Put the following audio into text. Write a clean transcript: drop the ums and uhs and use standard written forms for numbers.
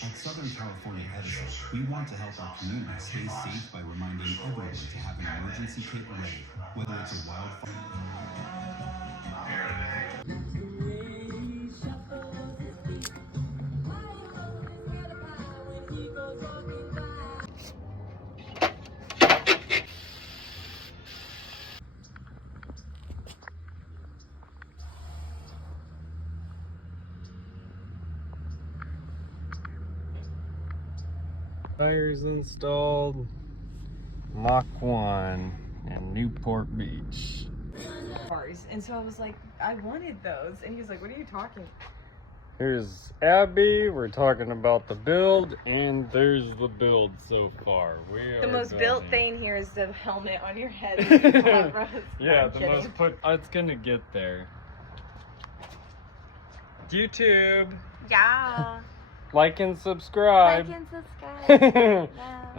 At Southern California Edison, we want to help our community stay safe by reminding everyone to have an emergency kit ready, whether it's a wildfire. Tires installed, Mach 1 in Newport Beach. And so I was like, I wanted those. And he was like, what are you talking about? Here's Abby, we're talking about the build, and there's the build so far. The most built thing here is the helmet on your head. Yeah, the most it's gonna get there. YouTube. Yeah. Like and subscribe. Like and subscribe. Yeah.